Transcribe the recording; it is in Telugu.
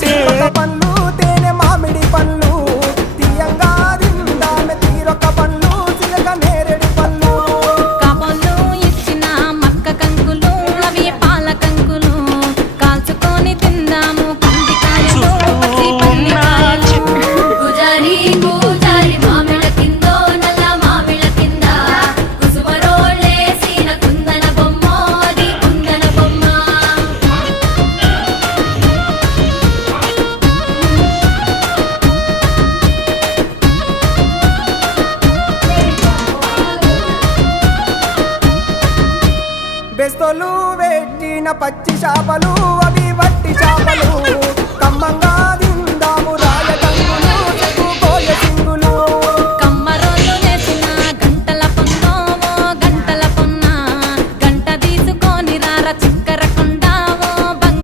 తీయటి పండ్లు తేనె మామిడి పండ్లు తీయంగా తిందామె తీరొక పండ్లు చిలక నేరేడు పండ్లు కాబోళ్ళు ఇచ్చిన మక్క కంకులు అవి పాల కంకులు కాల్చుకొని తిందాము కందికాయలు పచ్చి పల్లికాయలు గుజారి గుజారి మామిళ్ళ కిందో నల్ల మామిళ్ళ కింద కుసుమరోళ్ళేసిన కుందన బొమ్మ అది కుందన బొమ్మ బెస్తోలు పెట్టిన పచ్చి చేపలు